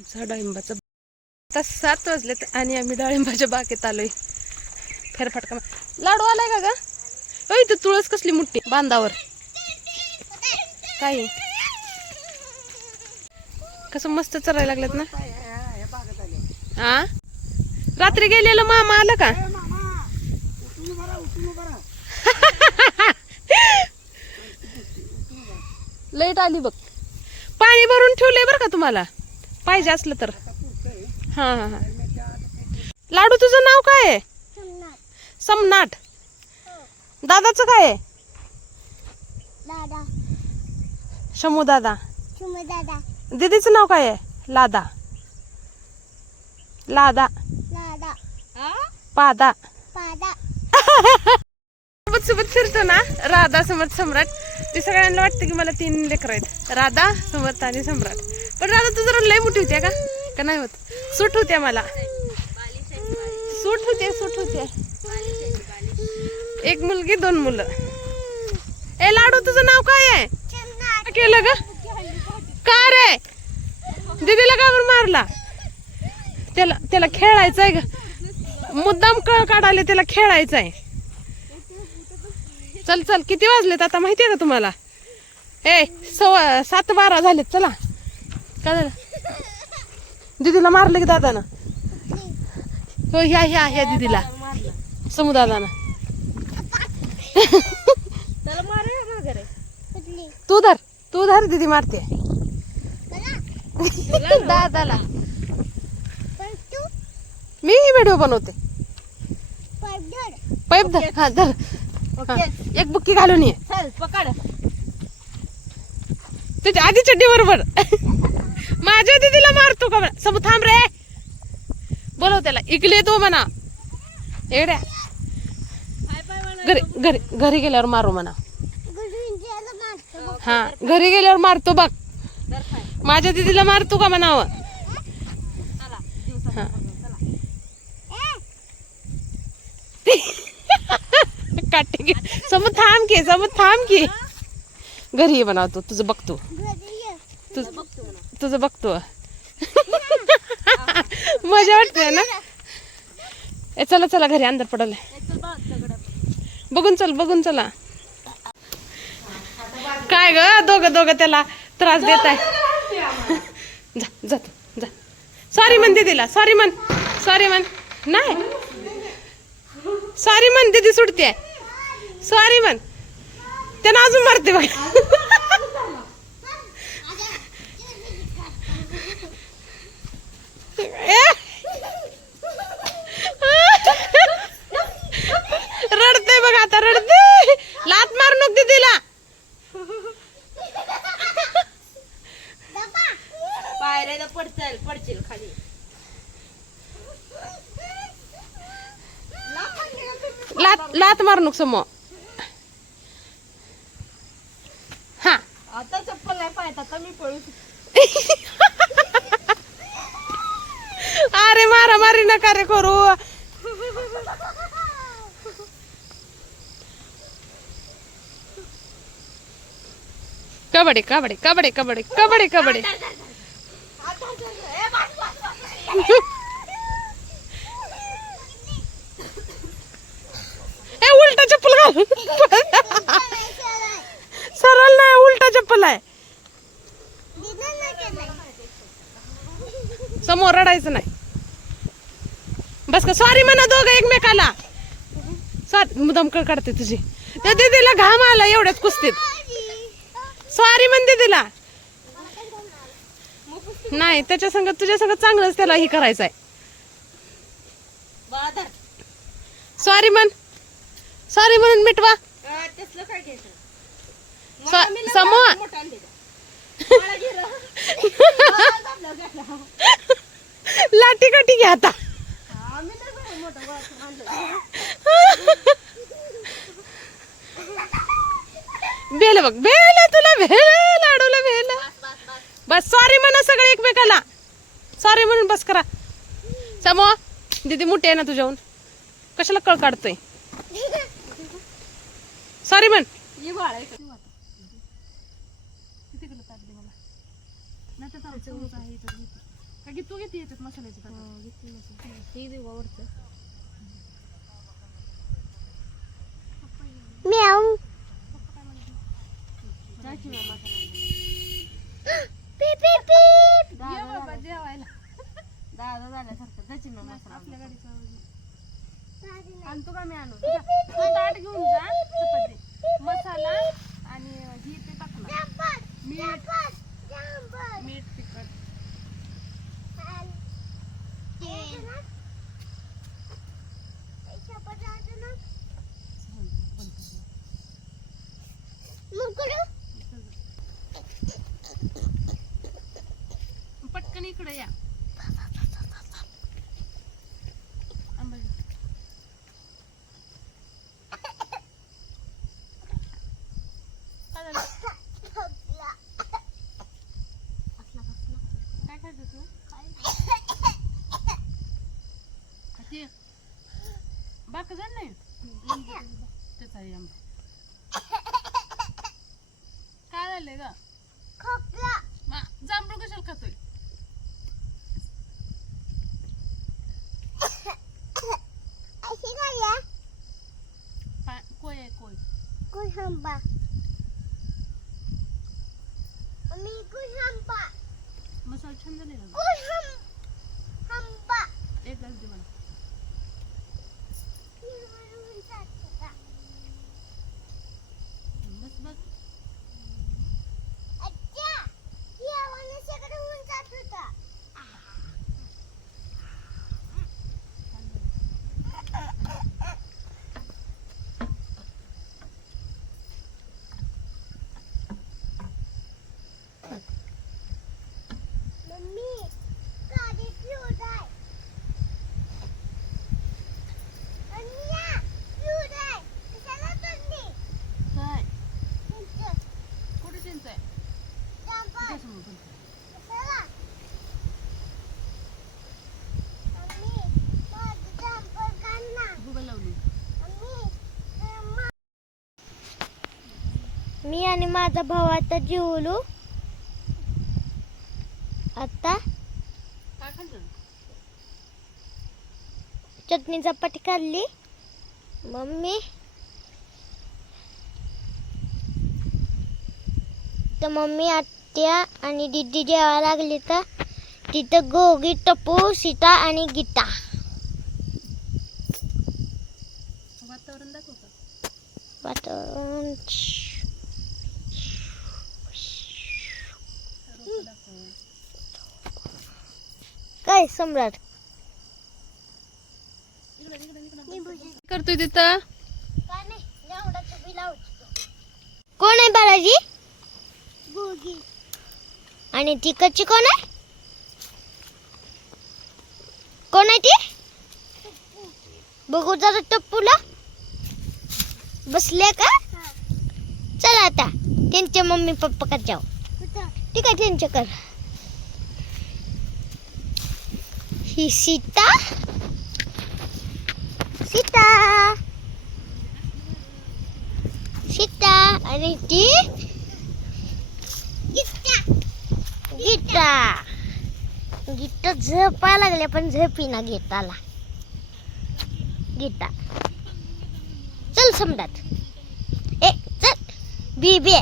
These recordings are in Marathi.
डाळिंबाचं आता 7 वाजलेत आणि आम्ही डाळिंबाच्या बागेत आलोय. फेरफटका लाडू आलाय का ग? होय इथं तुळस कसली मोठी बांधावर. काय कसं मस्त चरायला लागलेत ना. हा रात्री गेलेलं मामा आलं का? लाईट आली बघ. पाणी भरून ठेवलंय बरं का तुम्हाला पाहिजे असलं तर. हा हा हा. लाडू तुझं नाव काय आहे? समनाट. दादाचं काय आहे? शमू दादा. दीदीचं नाव काय आहे? लादा. लादा पादा. सोबत सोबत फिरतो ना राधा समर्थ सम्राट. ते सगळ्यांना वाटतं की मला 3 लेकर आहेत, राधा समर्थ आणि सम्राट. पण राधा तू जरा लय मोठी होती का नाही होत? सूट होते मला. सूट होते. एक मुलगी 2 मुलं. ए लाडू तुझं नाव काय आहे? केलं ग का रे? दीदीला का बरं मारला? त्याला खेळायचंय ग. मुद्दाम कळ काढायला त्याला खेळायचंय. चल चल किती वाजलेत आता माहितीये का तुम्हाला? 7:12 झालेत. चला काय झालं? दीदीला मारलं की दादानं. हो ह्या दीदीला समुदादानं. तू धर दीदी मारते दादाला. मी व्हिडिओ बनवते. पाईप धर. हा धर. एक बुक्की घालून ये. पकड तुझ्या आधी चड्डी बरोबर. माझ्या दीदीला मारतो का? समू थांब रे. बोलव त्याला. इकले तो म्हणा. एड्या घरी गेल्यावर मारू म्हणा. हा घरी गेल्यावर मारतो बघ. माझ्या दीदीला मारतो का म्हणावं. काटे घे. समोर थांब की घरी ये बनवतो. तुझं बघतो. मजा वाटते ना. चला घरी अंधार पडले. बघून चला. काय ग दोघं त्याला त्रास देत आहे. जा. सॉरी म्हण दीदीला. सॉरी म्हण. नाही सॉरी म्हण. दीदी सुटते. सॉरी म्हण. त्यानं अजून मारते बघ. रडते बघ आता. रडते. लात मार नको दीदीला. पडशील खाली. लात मार नको समो. हा आता चप्पल नाही पाहिजे आता मी पळू. अरे मारामारी नका रे करू. कबड्डी. उलटा चप्पल घाल. सरळ नाही उलटा चप्पल आहे. समोर रडायचं नाही. बस का. सॉरी म्हणा दोघं एकमेकाला. मुदाम कळ काढते तुझी. त्या दीदीला घाम आला एवढ्याच कुस्तीत. सॉरी म्हण दीदीला. नाही तुझ्या संग चांगलंच त्याला हे करायचंय. सॉरी म्हणून मिटवा. समोर लाठी काठी घ्या आता. भेल बघ. तुला लाडूला भेल. बस सॉरी म्हणा सगळे एकमेकाला. सॉरी म्हणून बस करा. समो दीदी मोठी आहे ना तुझ्याहून. कशाला कळ काढतोय. सॉरी म्हण. की तू घेते याच्यात मसाल्याची पाकळी हे देऊ आवडतं म्याऊ जायची ना मसाला पीप पीप पीप ये बाबा जेवायला दादा झाल्यासारखं जायची ना मसाला आपल्या गाडीचा आवाज आणतो का मी आणू तू ताट घेऊन जा चपाती मसाला आणि ही ते टाकणार मीठ मीठ तिखट पटकन इकडे या अंबाजी काय खायचं तू खाते बाक जण नाही त्याचा आंबा काय झालंय ग जांभूळ कशाला खातोय कोय आहे कोय मसाला छान झाले एक ग्लास दे मला बस बस काय कुठे चिंच आहे त्याच्यासमोर पण. भुगा लावली मी आणि माझा भाऊ आता जेवलो आता काय खाल्लं चटणी चपाती खाल्ली मम्मी तर मम्मी आत्या आणि दीदी जेवायला लागली तर तिथं गोगी टपू सीता आणि गीता वातावरण दाखव का वातावरण रोपं दाखव काय सम्राट करतोय तिथं कोण आहे बालाजी गोगी आणि तिकडची कोण आहे कोण आहे ती बघू जरा टप्पूला बसले का चला आता त्यांच्या मम्मी पप्पा का जाऊ ठीक आहे त्यांच्या कर ही सीता सीता सीता आणि ती गीता गीता झोपा लागल्या पण झोपीना गीताला गीता चल सम्राट ए चल बीबे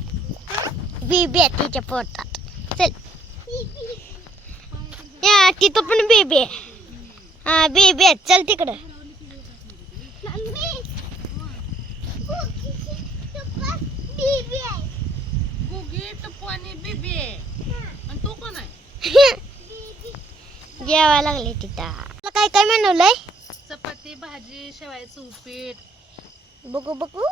बीबे तिच्या पोटात चल या तिथं पण बेबे हा बेबे चल तिकडं गुगी टप्पू आणि बिबी आणि तू कोण आहे जेवायला लागले तिथं तुला काय काय बनवलंय चपाती भाजी शेवायचं उपीट बघू बघू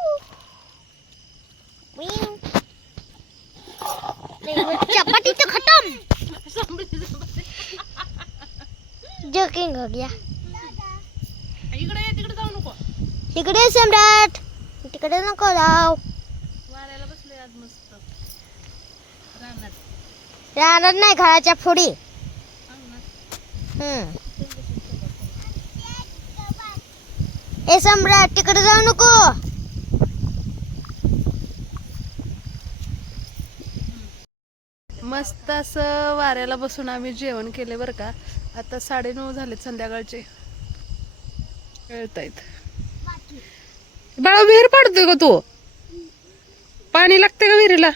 चपाती तो खत्म जोकिंग हो गया इकडे ये तिकडे जाऊ नको इकडे सम्राट तिकडे नको जाऊ वाऱ्याला बसलोय आज मस्त रानात राहणार नाही घराच्या पुढे अंगणात ए सम्राट तिकडे जाऊ नको मस्त असं वाऱ्याला बसून आम्ही जेवण केले बरं का. आता 9:30 झालेत संध्याकाळचे. कळतायत. बाळा विहीर पाडतोय का तू? पाणी लागतंय का विहिरीला?